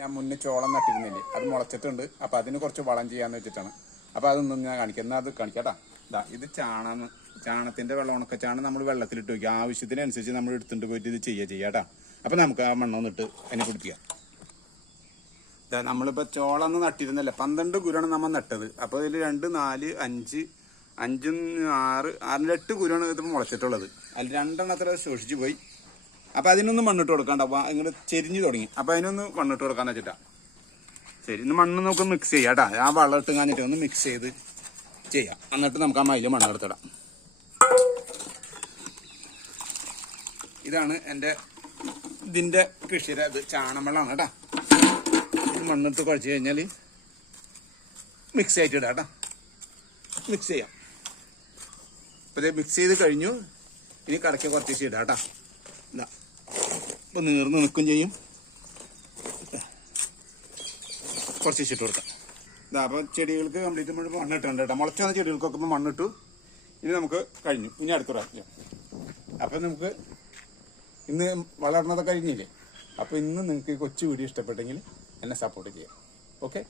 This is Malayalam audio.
ഞാൻ മുന്നേ ചോളം നട്ടിരുന്നില്ലേ, അത് മുളച്ചിട്ടുണ്ട്. അപ്പം അതിന് കുറച്ച് വളം ചെയ്യാന്ന് വെച്ചിട്ടാണ്. അപ്പം അതൊന്നും ഞാൻ കാണിക്കാം. എന്നാൽ അത് കാണിക്കാട്ടാ. ഇത് ചാണത്തിന്റെ വെള്ളം, ഉണക്കച്ചാണം നമ്മൾ വെള്ളത്തിലിട്ട് വയ്ക്കുക. ആവശ്യത്തിനനുസരിച്ച് നമ്മൾ എടുത്തിട്ട് പോയിട്ട് ഇത് ചെയ്യാട്ടാ. അപ്പം നമുക്ക് ആ മണ്ണൊന്നിട്ട് അതിനെ പിടിപ്പിക്കാം. നമ്മളിപ്പോൾ ചോളം നട്ടിരുന്നല്ലേ, 12 കുരുവാണ് നമ്മൾ നട്ടത്. അപ്പോൾ ഇതിൽ 2, 4, 5, 5, 6, 8 കുരുവാണ് ഇത് മുളച്ചിട്ടുള്ളത്. അതിൽ 2 എണ്ണത്തിൽ ശോഷിച്ചു പോയി. അപ്പം അതിനൊന്ന് മണ്ണിട്ട് കൊടുക്കാണ്ട, ഇങ്ങോട്ട് ചെരിഞ്ഞു തുടങ്ങി. അപ്പം അതിനൊന്ന് മണ്ണിട്ട് കൊടുക്കാന്ന് വെച്ചിട്ടാ. ശരി, ഇന്ന് മണ്ണ് നമുക്ക് മിക്സ് ചെയ്യാം കേട്ടോ. ആ വെള്ളം ഇട്ട് കാണിച്ചിട്ട് ഒന്ന് മിക്സ് ചെയ്ത് ചെയ്യാം. എന്നിട്ട് നമുക്ക് ആ മയില് മണ്ണെടുത്തിടാം. ഇതാണ് ഇതിൻ്റെ കൃഷിയുടെ ചാണം വെള്ളമാണ് കേട്ടോ. മണ്ണിട്ട് കുഴച്ച് കഴിഞ്ഞാൽ മിക്സ് ആയിട്ട് ഇടാം കേട്ടോ. മിക്സ് ചെയ്യാം. അപ്പോൾ ഇത് മിക്സ് ചെയ്ത് കഴിഞ്ഞു. ഇനി കടയ്ക്ക് കുറച്ച് ഇടാം കേട്ടോ. ഇതാ ഇപ്പോൾ നീർന്ന് നിൽക്കും ചെയ്യും. കുറച്ച് ഇട്ട് കൊടുക്കാം. ഇതാ അപ്പോൾ ചെടികൾക്ക് കംപ്ലീറ്റ് നമ്മൾ മണ്ണിട്ടുണ്ട് കേട്ടോ. മുളച്ച് വന്ന ചെടികൾക്കൊക്കെ ഇപ്പോൾ മണ്ണിട്ടു. ഇനി നമുക്ക് കഴിഞ്ഞു. ഇനി അടുത്ത പ്രാവശ്യം. അപ്പം നമുക്ക് ഇന്ന് വളർന്നതൊക്കെ കഴിഞ്ഞില്ലേ. അപ്പോൾ ഇന്ന് നിങ്ങൾക്ക് ഈ കൊച്ചു വീഡിയോ ഇഷ്ടപ്പെട്ടെങ്കിൽ എന്നെ സപ്പോർട്ട് ചെയ്യാം. ഓക്കെ.